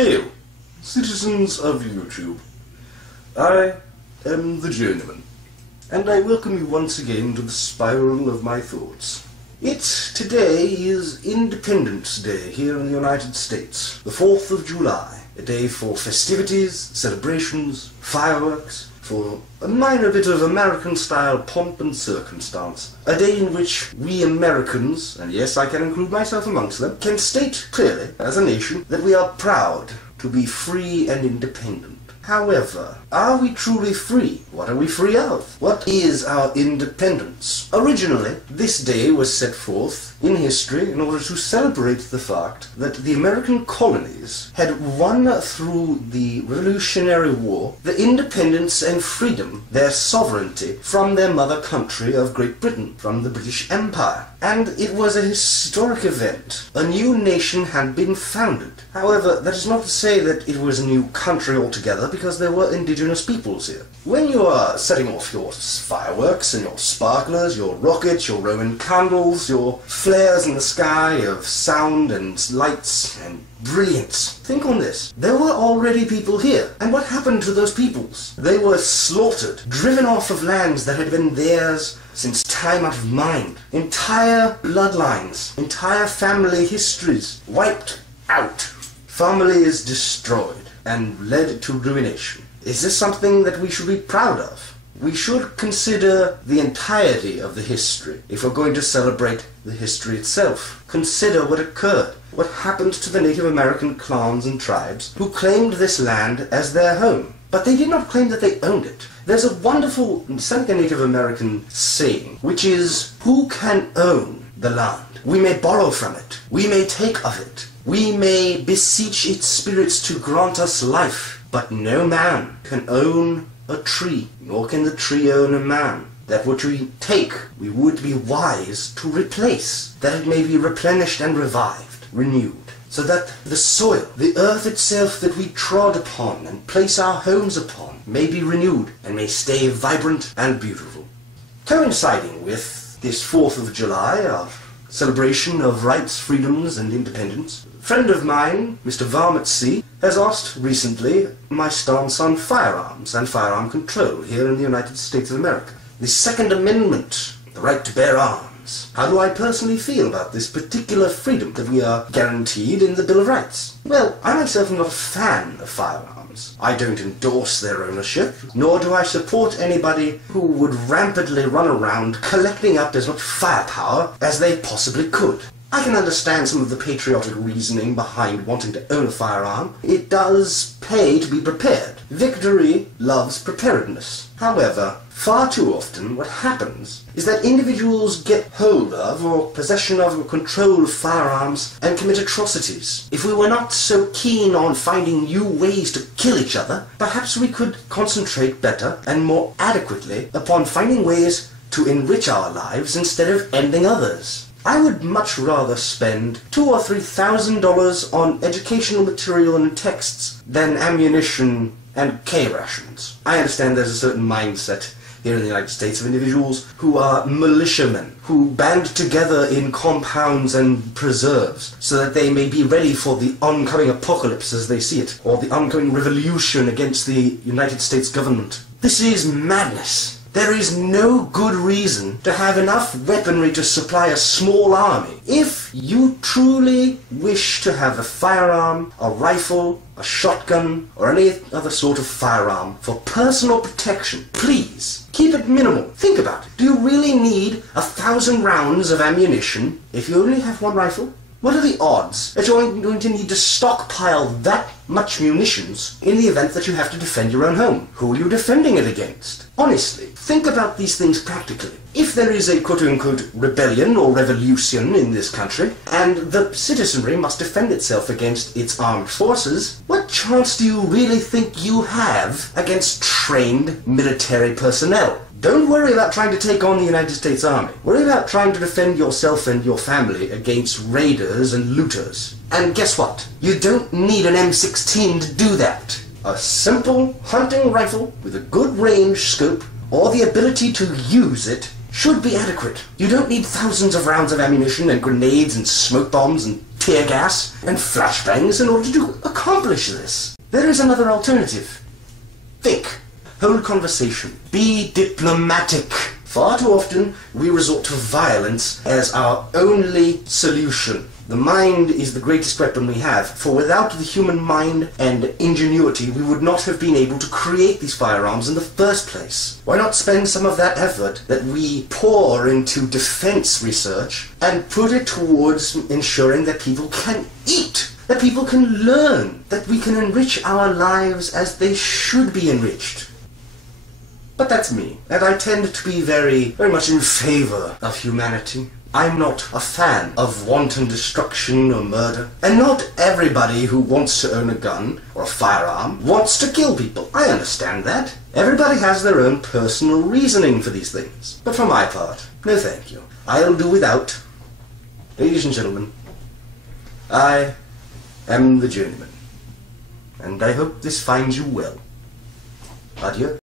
Hail, citizens of YouTube. I am the Journeyman, and I welcome you once again to the spiral of my thoughts. Today is Independence Day here in the United States, the 4th of July, a day for festivities, celebrations, fireworks, for a minor bit of American-style pomp and circumstance, a day in which we Americans, and yes, I can include myself amongst them, can state clearly, as a nation, that we are proud to be free and independent. However, are we truly free? What are we free of? What is our independence? Originally, this day was set forth in history in order to celebrate the fact that the American colonies had won through the Revolutionary War the independence and freedom, their sovereignty, from their mother country of Great Britain, from the British Empire. And it was a historic event. A new nation had been founded. However, that is not to say that it was a new country altogether, because there were indigenous peoples here. When you are setting off your fireworks and your sparklers, your rockets, your Roman candles, your flares in the sky of sound and lights and brilliance, think on this. There were already people here. And what happened to those peoples? They were slaughtered, driven off of lands that had been theirs since time out of mind. Entire bloodlines, entire family histories wiped out. Families destroyed and led to ruination. Is this something that we should be proud of? We should consider the entirety of the history if we're going to celebrate the history itself. Consider what occurred, what happened to the Native American clans and tribes who claimed this land as their home. But they did not claim that they owned it. There's a wonderful Seneca Native American saying, which is, who can own the land? We may borrow from it. We may take of it. We may beseech its spirits to grant us life. But no man can own a tree, nor can the tree own a man. That which we take, we would be wise to replace, that it may be replenished and revived, renewed, so that the soil, the earth itself that we trod upon and place our homes upon, may be renewed and may stay vibrant and beautiful. Coinciding with this 4th of July, our celebration of rights, freedoms and independence, a friend of mine, Mr. VarmitC, has asked recently my stance on firearms and firearm control here in the United States of America. The Second Amendment, the right to bear arms. How do I personally feel about this particular freedom that we are guaranteed in the Bill of Rights? Well, I myself am not a fan of firearms. I don't endorse their ownership, nor do I support anybody who would rampantly run around collecting up as much firepower as they possibly could. I can understand some of the patriotic reasoning behind wanting to own a firearm. It does pay to be prepared. Victory loves preparedness. However, far too often what happens is that individuals get hold of or possession of or control firearms and commit atrocities. If we were not so keen on finding new ways to kill each other, perhaps we could concentrate better and more adequately upon finding ways to enrich our lives instead of ending others. I would much rather spend $2,000 or $3,000 on educational material and texts than ammunition and K-rations. I understand there's a certain mindset here in the United States of individuals who are militiamen, who band together in compounds and preserves so that they may be ready for the oncoming apocalypse as they see it, or the oncoming revolution against the United States government. This is madness. There is no good reason to have enough weaponry to supply a small army. If you truly wish to have a firearm, a rifle, a shotgun, or any other sort of firearm for personal protection, please keep it minimal. Think about it. Do you really need 1,000 rounds of ammunition if you only have one rifle? What are the odds that you're going to need to stockpile that much munitions in the event that you have to defend your own home? Who are you defending it against? Honestly, think about these things practically. If there is a quote-unquote rebellion or revolution in this country, and the citizenry must defend itself against its armed forces, what chance do you really think you have against trained military personnel? Don't worry about trying to take on the United States Army. Worry about trying to defend yourself and your family against raiders and looters. And guess what? You don't need an M16 to do that. A simple hunting rifle with a good range scope, or the ability to use it, should be adequate. You don't need thousands of rounds of ammunition and grenades and smoke bombs and tear gas and flashbangs in order to accomplish this. There is another alternative. Think. Hold conversation. Be diplomatic. Far too often, we resort to violence as our only solution. The mind is the greatest weapon we have, for without the human mind and ingenuity, we would not have been able to create these firearms in the first place. Why not spend some of that effort that we pour into defense research and put it towards ensuring that people can eat, that people can learn, that we can enrich our lives as they should be enriched? But that's me, and I tend to be very much in favor of humanity. I'm not a fan of wanton destruction or murder, and not everybody who wants to own a gun or a firearm wants to kill people. I understand that. Everybody has their own personal reasoning for these things. But for my part, no thank you. I'll do without. Ladies and gentlemen, I am the Journeyman, and I hope this finds you well. Adieu.